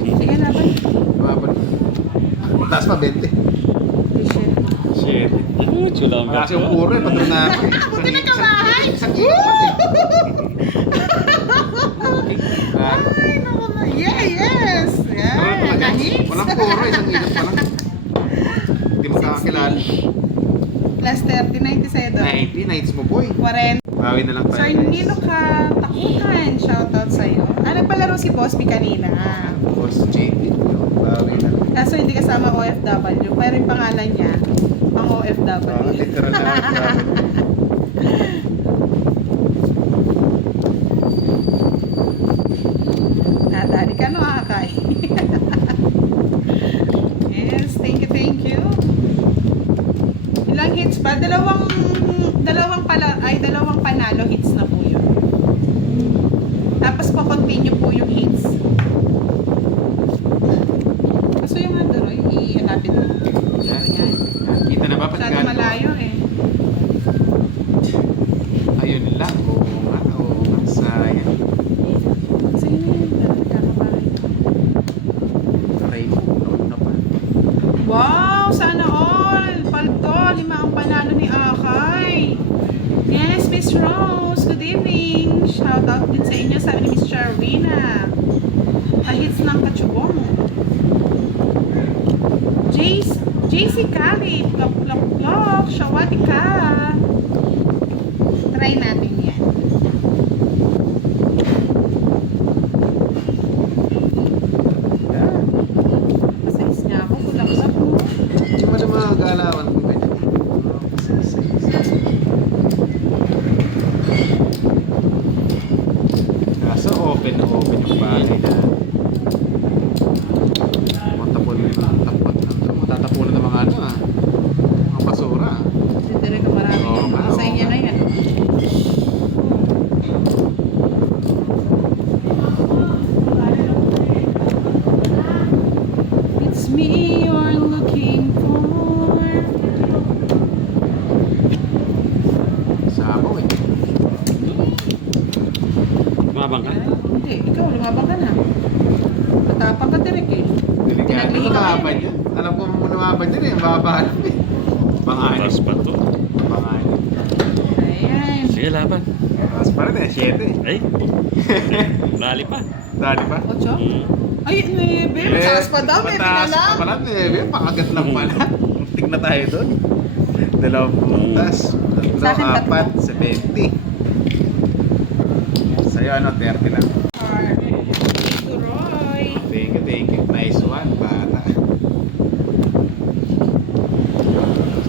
Sige na ba? Babal. Taas pa, 20. Shit. Chula ang Wala kasi yung puro eh, patro na ako eh. Huwag ka na kamahay! Isang kilo pa eh. Ay, naku na. Yeah, yes! Pero Yeah, talaga, kahit. walang puro, isang kilo pa lang. Hindi mo kakakilala. Plus 30, 97. 90, nights mo boy. 40. Bawi na lang tayo. Sir Nino ka takutan. Shoutout sa'yo. Nagpalaro si Boss P kanina. Boss JP. Bawi na lang. Kaso hindi kasama OFW. Pero yung pangalan niya, ang OFW. Literal na lang. Nadali ka no, Akay. Yes, thank you, thank you. Ilang hits pa? Dalawang panalo hits na po yun. Tapos po continue po yung hits. Kaso yung Android, i-hanapin mo. Yan. Kita na ba? Masyado malayo eh. Ayun lang. Oo nga. Sayang. Sa'yo na yun. Kakabahay. Try mo. Nood na pa. Wow! Sana all! Palto! 5 ang panalo ni Akay. Yes, Miss Rose. Good evening. Shout out din sa inyo. Sabi ni Miss Charwina. Ahits ng kachubong. JC Calip. Klok. Shawati ka. Try natin yan. Yan. Masayos niya ako. Kulak-lak mo. Hindi mo na mga galawan ko ganyan. Kaso open yung bahay na matatapunan ng mga mga basura. Dire ka marami. Oo, nga, Sa inyo oo. na yan. It's me you're looking for. Sabaw eh. Mabang ka? Hindi, ikaw lumabang ka na. Matapang ka direk eh. Delikado Pinaglihi ka lumaban yan yan. Alam ko lumaban yan eh. Ang babahanap eh. Taas pa to. Panganib. Ayan. Sige, laban. Taas pa rin eh. 7. Ay. Rally pa. Dali pa. Ocho? Ay, 9. Mataas pa daw. May Mataas pinalam. pa pala. Pakagat lang pala. Tig na tayo doon. 2 puntas. Sa akin, 4, 70. Sa'yo ano, 30 lang. Roy. Thank you. Nice one, bata.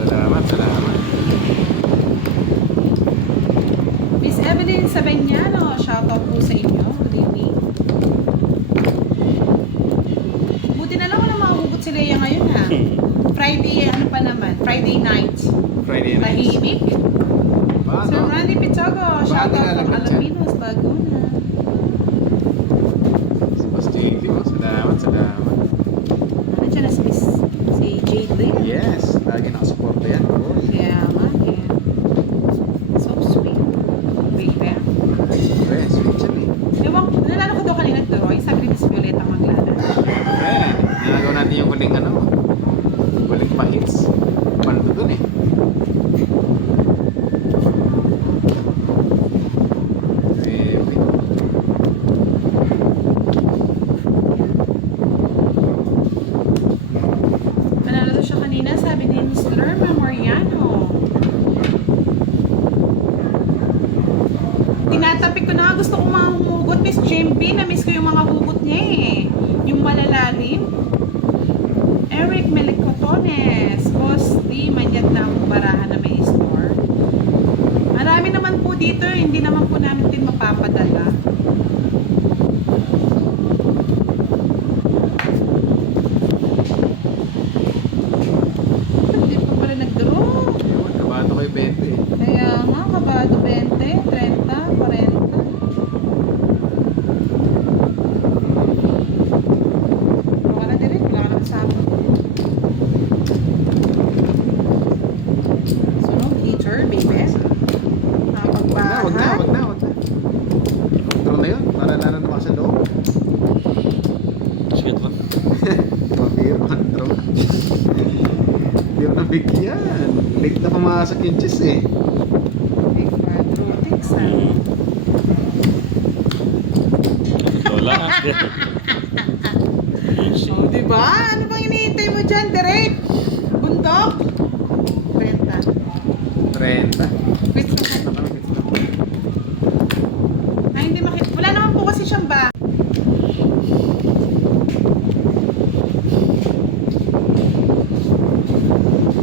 Salamat. Miss Evelyn Sabeñano, shoutout po sa inyo. Good evening. Buti na lang wala mahugot si Leia ngayon ha. Friday, ano pa naman? Friday night. Friday night. Tahimik. Sir Paano? Randy Pitogo, shoutout from nilalagay dyan? Alapinos, Laguna. Si Boss JP, salamat. Nandiyan na si Miss si Jade Lynn. Yes, lagi nakasuporta yan. Kaya nga, eh. So sweet. Baby. Yes, sweet yan eh. Ewan, nalala ko daw kanina to, Roy. Sabi ni Miss Violeta maglala. Ayan, ginagawa natin yung huling huling pa-hits. Pando dun eh. Manalo daw siya kanina, sabi ni Miss Lerma Moriano. Tinatapik ko na, gusto kong mga humugot, Miss Jimby. Na-miss ko yung mga hugot niya eh. Yung malalalim. Eric Melicotones. Boss D, manyad na akong barahan na may store. Marami naman po dito, hindi naman po namin din mapapadala. Hindi pa pala nag-draw. Kabado kayo 20 eh. Kaya nga, kabado 20, 30, 40. Wala na direct, wala na sa akin. Sunog, heater, baby. Wag na. Nakapagbahan. Draw na yun. pumasok yung cheese eh. May quadrotix ha. Lola. Oh, diba? Ano bang hinihintay mo dyan, Derek? Bundok? Renta. 30. Wait, ay, hindi makita. Wala naman po kasi siyang ba.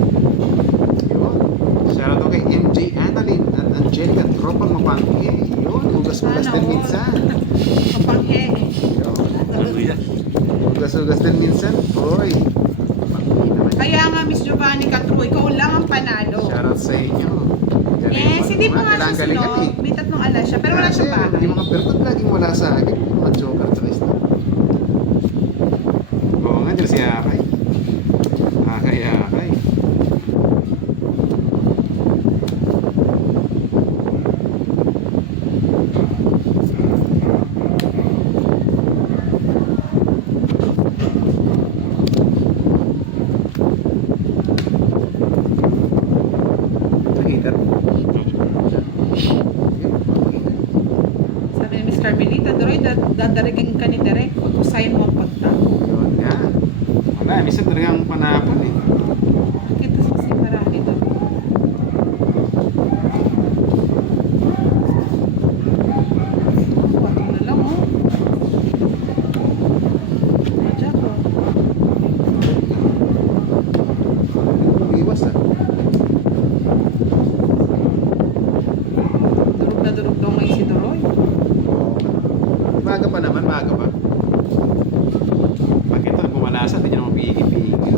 Yun. Shoutout kay MJ Annalyn at Angelica Tropang Mapangke. Yun, ugas-ugas Sana din all. minsan. Kapanghe. Yun. Ano yan? Ugas-ugas din minsan. Boy. Mapangke naman. Kaya nga, Miss Giovanni Catro, ikaw lang ang panalo. Shoutout sa inyo. Galing Yes, mo. hindi pa nga Kailangan galingan susunod. eh. May tatlong alas siya, pero wala Kasi siyang bahay. yung mga perkot laging wala sa akin. Yung mga joker sa list. Oo nga, dyan si Akay. Akay. Nakita? Sabi ni Miss Carmelita, Doroy, dadarigin ka ni Derek. Usayin mo ang pagtao. Yun nga. Wala, minsan talagang panapon eh. Kita sa simarami doon. Wato na lang, oh. Jack, oh. Iwas ah. Durog na durog daw ngayon si Doroy. Maaga pa naman, maaga pa. Pag ito, pumalasa, hindi nyo naman pigil-pigil.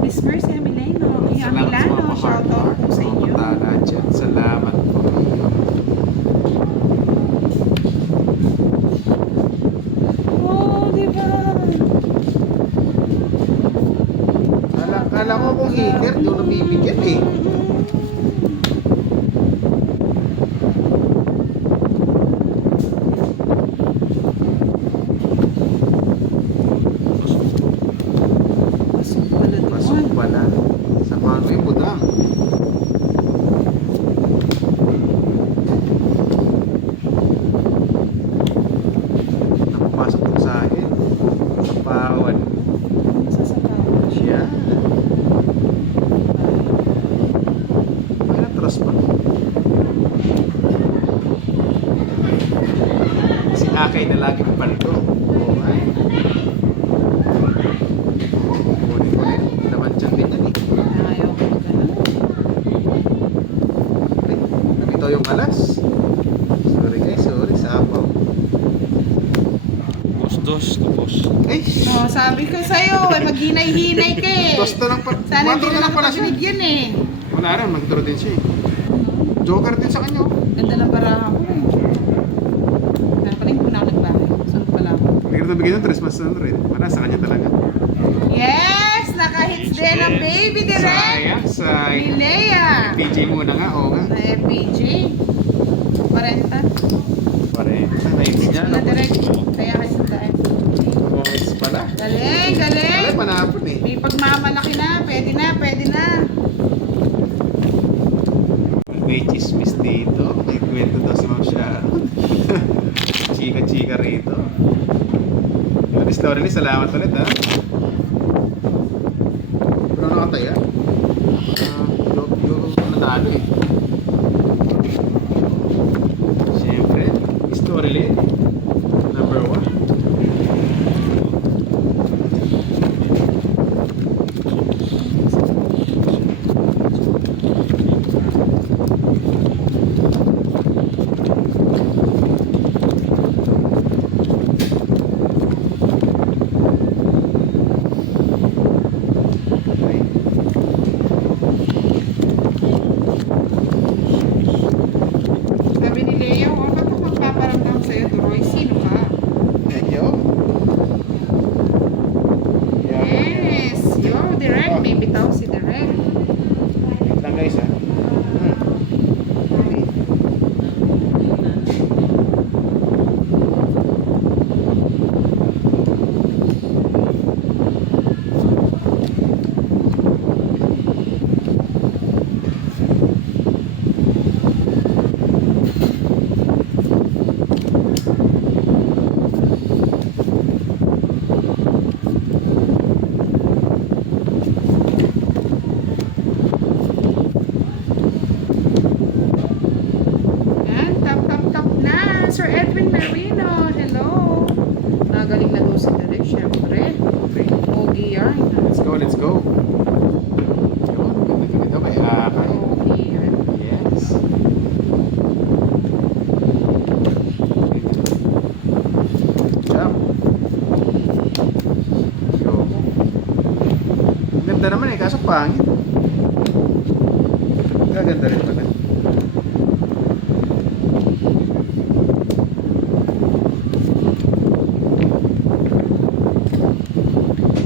Miss Mercy Amileno. Salamat sa mga Shout out po sa inyo. patala dyan. Salamat po. Oh, di ba? Kala ko kung hitter, di ko nabibigyan eh. Pasok pala doon. Pasok pala. Samahan mo yung budang. Napapasok ko sa akin. Sa pawan. Sasapawan siya. Siya. May natras pa. Si Akay na lagi ko palito. Oo nga eh. Kunin. Laman dyan din yan eh. Ayaw ko ganun. Ay, nandito yung alas. Sorry guys, sorry. Sapaw. Dos, tapos. Ay! Oh, sabi ko sa'yo, maghinay-hinay ka eh. Tosta lang pa. Sana hindi Quattro na lang pala siya. nakapabinigyan eh. Wala rin, mag-draw din siya eh. Joker din sa kanya. Oh. Ganda ng baraha ko eh. Kaya pala yung punakit bahay. Sunod pala ako. Hindi ka nabigyan ng 3 months na rin. Wala, sa kanya talaga. Yes! Naka-hits din ang baby direct! Sayang, sayang. Ni Lea! PJ muna nga, oo nga. Na FPG. 40. Pare, na-hits niya. Na direct. Kaya kasi sa tayo. Hits pala. Galing! Wala, Galing! panapon eh. May pagmamalaki na. Pwede na. Pwede na. May chismis dito. May kwento daw si Ma'am Sharon. Chika-chika rito. Yung story ni, salamat ulit ha. Pero nakataya. Yung nanalo eh. Siyempre, story ulit. Number 1. let's go. Yun, ganito kay Akay. Okay. Yes. Jump. Yo. Ang ganda naman eh, kaso pangit. Gaganda rin pala.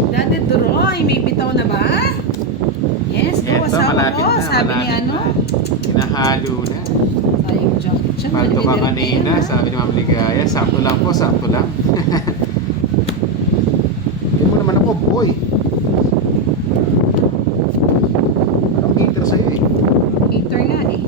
Dati Droy, may bitaw na ba? Yes, go. Eto, Asawa malapit ko. na, Sabi ni malapit ano? na. Hinahalo na. Sayang jacket siya. Palto ka Maliliit kanina, na yan, sabi ni Ma'am Ligaya. Sakto lang po, sakto lang. Hindi mo naman ako, boy. Parang heater sa'yo eh. ha? Heater nga eh.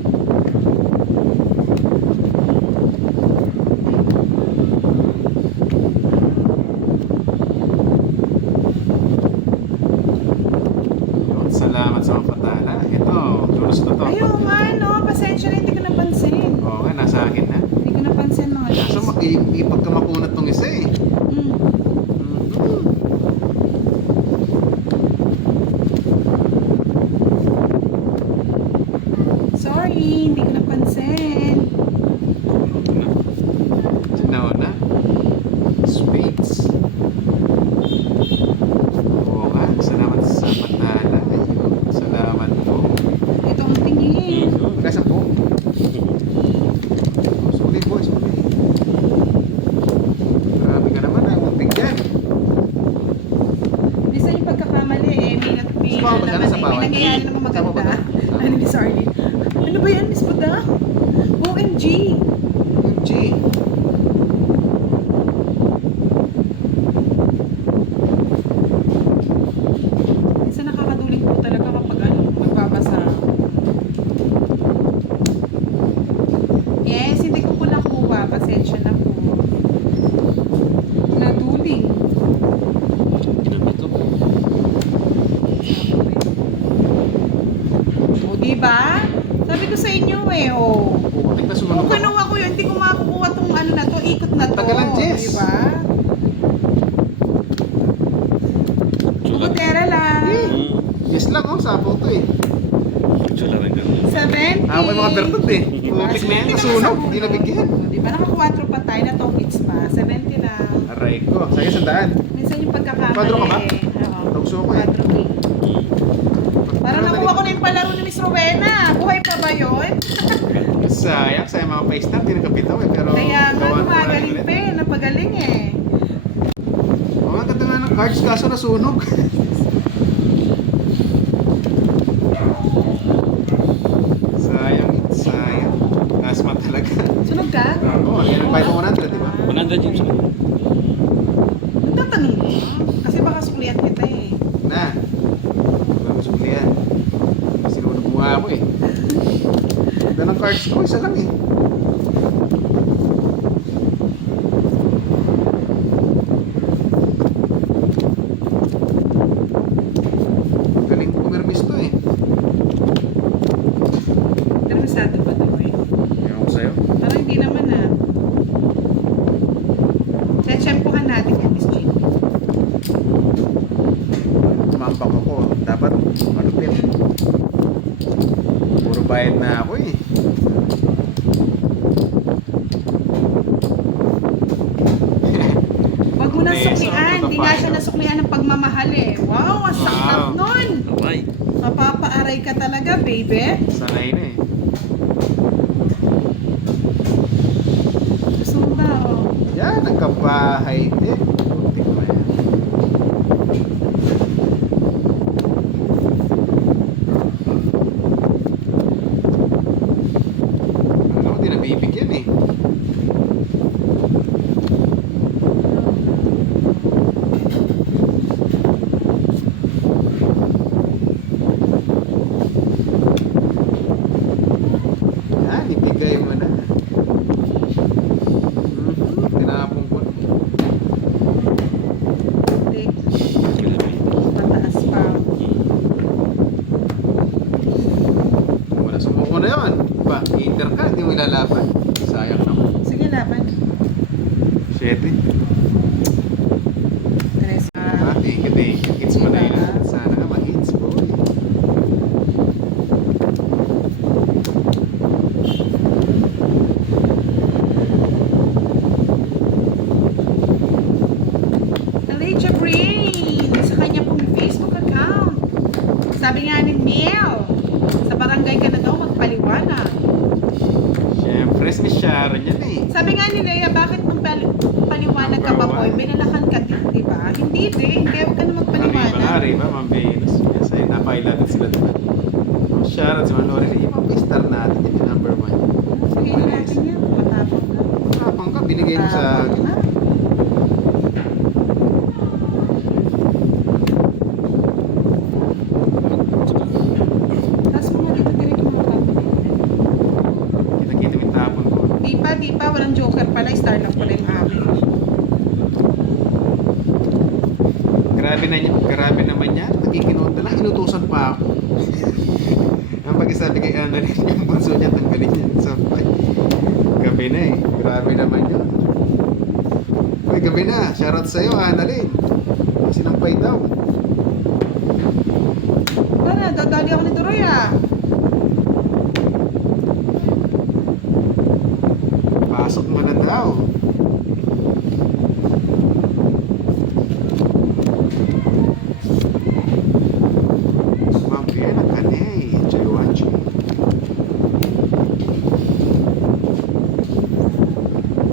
Yun, salamat sa mga patala. Ito, lulus na to. Ayaw nga, no? Pasensya na, hindi ko napansin. Oo nga, nasa akin na. Hindi ko napansin mga Kaso makikipag ka makunat tong isa eh. Mm. Mhm. Sorry, hindi ko napansin. Sinauna. Spades. Oo nga, salamat sa patala. Ayun, salamat po. Ito ang tingin. Magkasa po. Suli po, suli. Grabe ka naman, ayaw mong bigyan. Minsan yung pagkakamali eh, may Sa bawat naman sa eh, bawat. may nangyayari naman Sa bawat maganda. ba? Ano ni Miss Arlene? Ano ba yan, Miss Buda? OMG! OMG. Minsan nakakaduling po talaga kapag ano, magbabasa. Yes, hindi ko po nakuha. Pasensya na po. Naduling. Inom ito. O, diba? Sabi ko sa inyo eh, oh. Putik na sumunod Kung ako. kinuha ko yun, hindi ko makukuha tong ano na to, ikot na to. Tagalan, Jess. Diba? Butera lang. Yes lang, oh, sapo to eh. Tsula rin ganun. 70. Ako yung mga bertot eh. Putik na yan, nasunog. Hindi nabigyan. Di ba naka-4 pa tayo na tokits pa? 70 lang. Aray ko. Sa'yo sandaan. Minsan yung pagkakamali Kwadro ka ba? eh. Oo. Tugso ko eh. 4 king. Parang nakuha ko na yung palaro ni Miss Rowena. Buhay pa ba yun? Sayang, sayang mga pa-start. Hindi nagkapitaw eh. Pero Kaya nga, gawa ko gumagaling ulit. pa eh. Napagaling eh. Oo, ang ganda nga ng cards kaso nasunog. Sayang, sayang. Asma talaga. Sunog ka? Oo, yan ang 5 100, di ba? 100 James. Nagtatanong ko. Kasi baka suklihan kita eh. Na. Bago sulihan. Sinunog mo nga ako eh. Ganda ng cards ko, isa lang eh. Galing ko pumirmis to eh. Interesado ba to eh? Ewan ko sa'yo. Parang hindi naman ah. Tsetsempohan natin yan, Miss Jean. Tumambak ako. Dapat malupit. Puro bayad na ako eh. Wag mo nang Peso, suklian. Hindi nga siya kapal. nasuklian ng pagmamahal eh. Wow, ang sakit Wow. nun. Away. Mapapaaray ka talaga, baby. Sanay na eh. Gusto mo ba, oh? Yan, nagkabahay din. Putik mo yan. Ano, di nabibigyan eh. Yan, ibigay mo na. Tinapon ko na. Tik. Mataas pa. Wala, sumuko na yun. Ba, heater ka, hindi mo ilalaban. Sayang naman. Sige, laban. 7. Tres. Thank you, thank you. Kids mo na yun. Sana naman. Sharon yan eh. Sabi nga ni Leia, bakit mong paliwanag ka ba, Number boy? one. Binalakan ka din, di ba? Hindi din. Kaya huwag ka na Arriba nga, magpaliwanag. Arriba, Ma'am Venus. Yes, ay napailatin sila doon. Ma'am Sharon, si Ma'am Lorelei, yung mga star natin, yun yung number 1. Sige na natin yan. Matapang ka. Matapang ka, binigay mo sa akin. Matapang ka. Tapos mo nga dito direct yung mga tapon. Kita-kita mo yung tapon ko. Di pa. Walang joker pala. Star lang pala yung amin. Grabe naman yan. Nakikinood na lang, inutusan pa ako. Ang pag-isabi kay Ana rin, yung bunso niya, tanggalin niya sa fight. Gabi na eh. Grabe naman yun. Uy, gabi na. Shoutout sa'yo, Annalyn. Sinampay daw. Tara, dadali ako ni Turoy ah. Pasok mo na daw. Ma'am Vienna, kanay. Enjoy watching.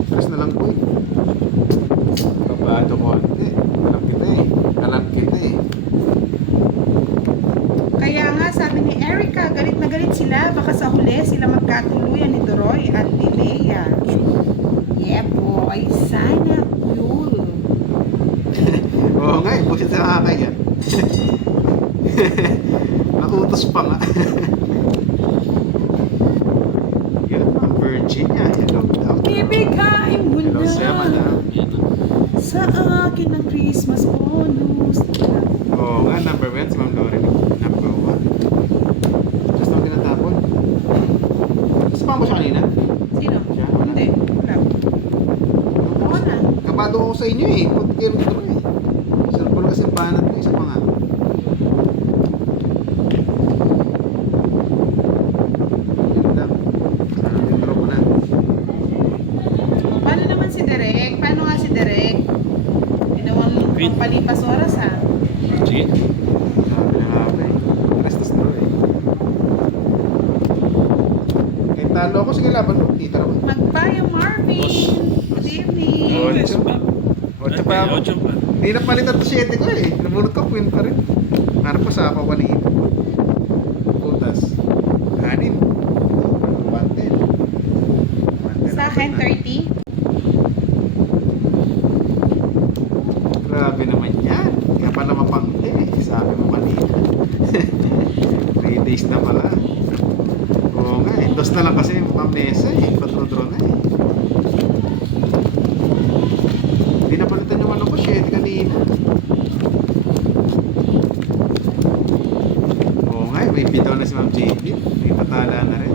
Stress na lang po eh. Kabado konti. Alam kita eh. Kaya nga, sabi ni Erica, galit na galit sila. Baka sa huli sila magkatuluyan ni Turoy at ni Leia. Yeah, boy. Sana cool. Oo nga eh, busit sa kakaya. Nakutos pa nga. Yun, Ma'am Virginia. Hello daw. Bibigay mo Hello na sa'yo, madam. Yan na. sa akin ang Christmas bonus. Oo nga, number 1 si Ma'am Lorelei. Number 1. Just nang tinatapon. Spam mo siya kanina? Sino? Siya? Hindi. Wala. Ako na. Kabado ako sa inyo eh. Kung kayo dito eh. Sarap ko lang kasi panat ko. Isa pa nga. Yun lang. Intro ko na. Paano naman si Derek? Paano nga si Derek? Ginawang palipas oras ha. Sige. Sabi na nga ba eh. Restos na eh. Kahit talo ako, sige laban mo. Tita naman. Magpayo Marvin. Good evening. Oo. Tres pa. Ocho pa ako. Ocho pa. Hindi na palitan to 7 ko eh. Namunod ko, queen pa rin. Harap ko sa ako maliit. Putas. 6. 110. Sa akin 30. Grabe naman yan. Kaya pala mapangti eh. Sabi mo kanina. 3 days na pala. Oo nga eh. Dos na lang kasi mamesa eh. Patro-draw na eh. Hindi na palitan yung ano ko. 7 kanina. Oo nga eh. May bitaw na si Ma'am JP. May patala na rin.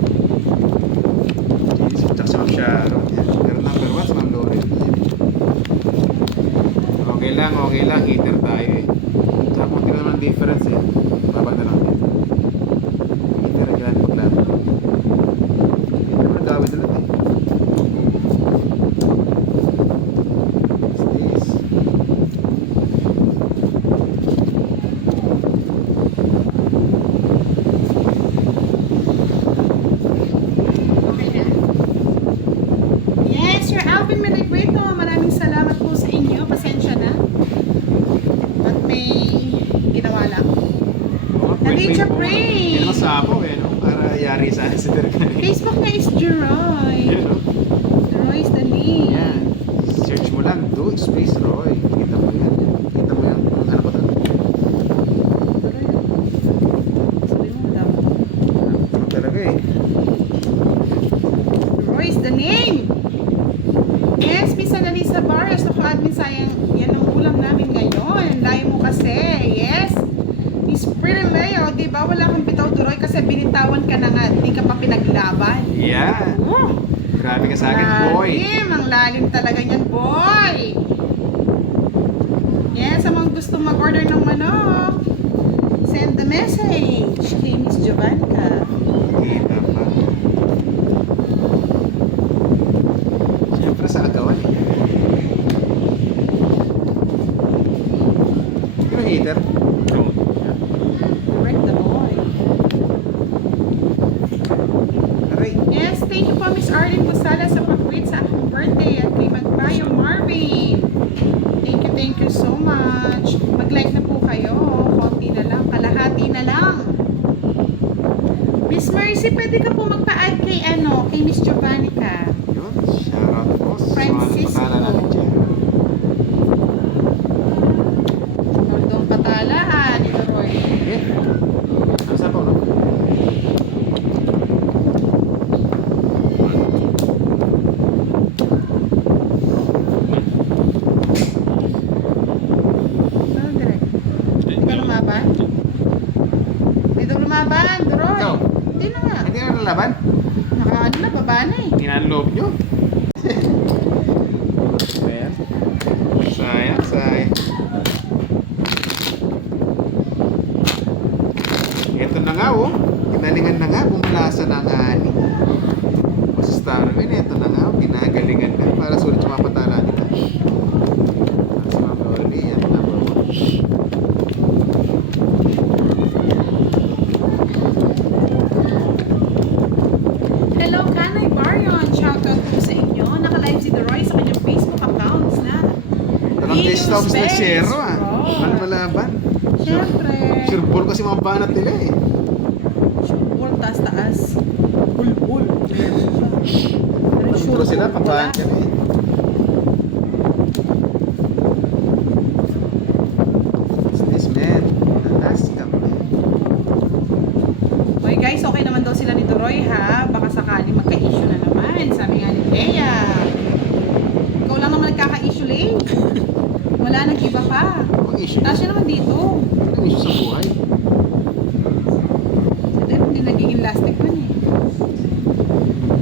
Tsaka si Ma'am Sharon. Yan. Pero number 1 si Ma'am Lorelei. Okay lang, heater tayo eh. Tsaka kung tingnan naman ang difference eh. Babag na lang din. Heater, kailangan maglaban. Heater mo nagawin ulit eh. What's this? Yes, Sir Alvin Menegueto. Maraming salamat po sa inyo. Pasensya na. At may ginawa lang. Naditcha Pray. Yan ang sapo eh, no? Para yari sa si Derek kanina. Facebook na is Jeroy. Yan, no? Jeroy is the name. Yan. Search mo lang, do space Roy. Kita mo yan. Kita mo yan. Ano ko talaga? Sabi mo, madami. Ano talaga eh. Jeroy is the name. Yes, Miss Annalisa Barrios. Naka-admin sayang yan ang ulam namin ngayon. Layo mo kasi. Yes. Miss Pretty Leo, di ba wala kang bitaw Turoy kasi binitawan ka na nga. Di ka pa pinaglaban. Yan. Grabe ka sa akin, boy. Lalim, ang lalim talaga niyan, boy. Yes, sa mga gusto mag-order ng manok, send the message kay Miss Jovanka. Kita pa. Siyempre sa agawan eh. Yung heater. Oo. Correct the boy. Aray. Yes, thank you po Miss Arlene Busala sa pag birthday at kay Magbayo Marvin. Thank you so much. Mag-like na po kayo. Konti na lang, kalahati na lang. Miss Mercy, pwede ka po magpa-add kay kay Miss Giovannica. Yun, shoutout po sa mga Francisco. patala natin dyan. Noldong patalaan ni Roy. Eh, nasa po, no? Ano direct? Hindi ka lumaban? Dito lumaban, Roy. Ikaw? Hindi na nga. Hindi na nalaban? Nakaano na, baba na eh. Hindi na ang loob nyo. Ayan. Sayang, sayang. Ito na nga, oh. Kinalingan na nga, bumalasa na nga ni. O sa Starwin, ito na nga, oh. Ginagalingan na para sulit sa mga patala nila. Sa mga Lorly, yan, number 1. Hello, Kanay Marion. Shoutout po sa inyo. Naka-live si Roy sa kanyang Facebook accounts na. Talang Eagle desktops na Space, zero, ah. bro. Ano malaban? Siyempre. Sure ball kasi mga banat nila, eh. Sure, taas-taas. Bul-bul. Pero Puro sila, pagbahan ka na, eh. What's this, man? Tatas ka, man. Okay guys, okay naman daw sila ni Roy ha. Baka sakali magka-issue na naman. Sabi nga ni Leia. Ikaw lang naman nagkaka-issue, Lay. Wala nang iba pa. Ang issue. Tasya naman dito. Ang issue sa buhay. Hindi, hindi nagiging plastic man eh.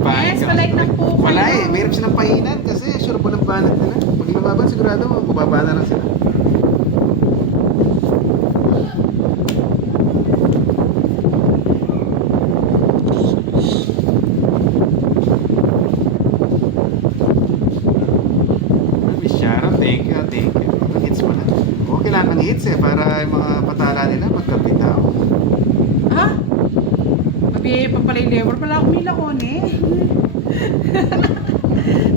Yes, palike lang po kayo. Wala eh, mayroon silang pahinan kasi sure po ng banat nila. Pag lumaban, sigurado mababa na lang sila. Miss Sharon, thank you, thank you. Ang hits mo na. Oo, kailangan ng hits eh, para yung mga patala nila magkapitaw. Ha? Mabiyaya pa pala yung lever. Pala akong milakon eh.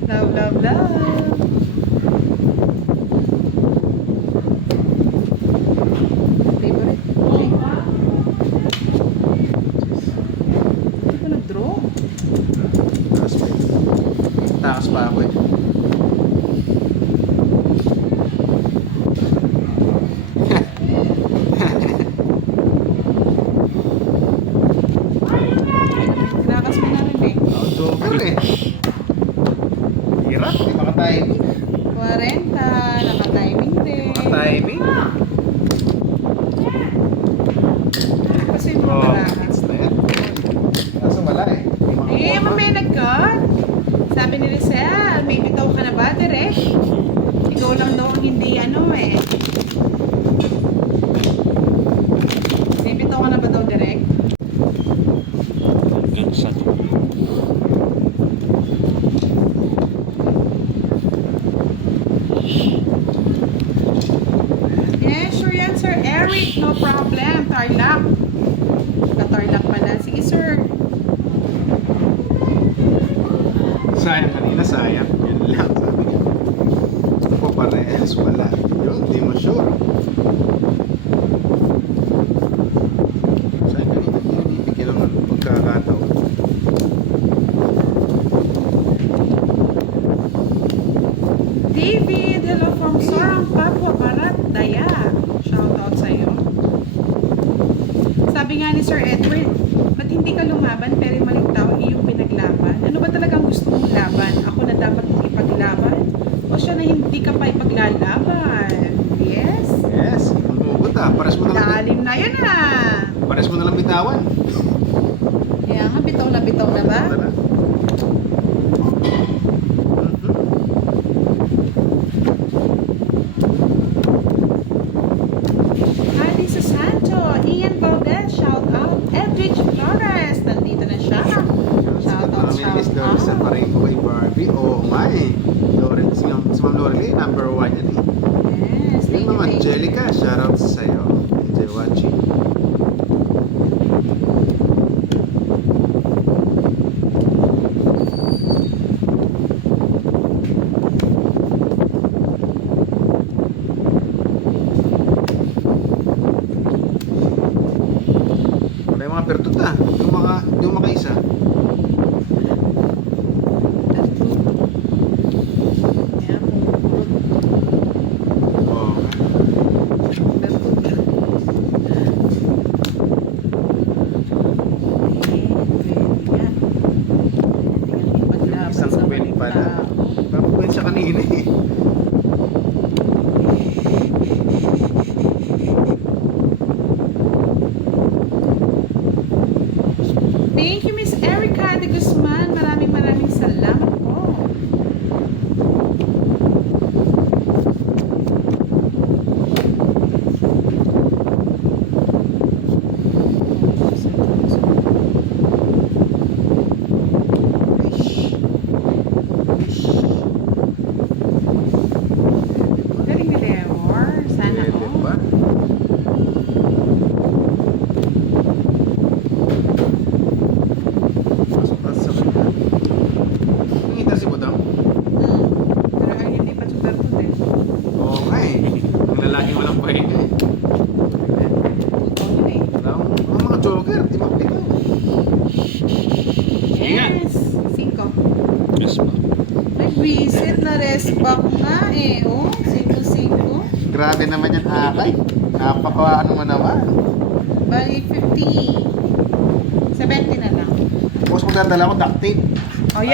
Love, love, love. Favorite. Hindi ko nag-draw. Takas pa eh. Takas pa ako eh. Tinakas mo na rin eh. Outdoor eh. Hirap, di makatiming. 40, naka-timing din. Makatiming. Kasi yung mga Oh, baraha. hits na yan. Kaso wala eh. Eh, mamaya nag-cut. Sabi ni Rizal, may bitaw ka na ba, Direk? Ikaw lang daw ang hindi eh. May bitaw ka na ba daw, Direk? Hanggang sa to. Yes, sure yan, Sir Eric. No problem. Tarlac. Ka-Tarlac pala. Sige, sir. Sayang kanina, sayang. Yun lang sabi niya. Ako parehas, wala. Yun, di mo sure. Sayang kanina, binibigyan lang ng pagkakataon. David, hello from Sorong, Papua Barat, Daya. Shout out sa iyo. Sabi nga ni Sir Edward, ba't hindi ka lumaban pero yung maling tao iyong pinaglaban? Ano ba talagang gusto mong laban? Ako na dapat mong ipaglaban? O siya na hindi ka pa ipaglalaban? Yes? Yes, umugot ah. Pares mo na lang. Lalim na yun ah. Pares mo na lang bitawan. Kaya nga, bitaw na ba? Tara. Hardy Susanto, Ian Valdez, shout out. Edwidge Flores, nandito na siya. Shout out, Miss shout Doris out. pa rin ko kay Barbie. Oo nga eh. Lawrence, si Ma'am Lorely, number 1 yan eh. Yes, thank Yung you, Ma'am thank you. Angelica, shoutout sa'yo. Enjoy watching. eh. Oh, 5-5. Grabe naman yan, Akay. Napaka ano mo naman. Bali, 50. 70 na lang. Tapos magdadala ko duct tape. Oh, yan.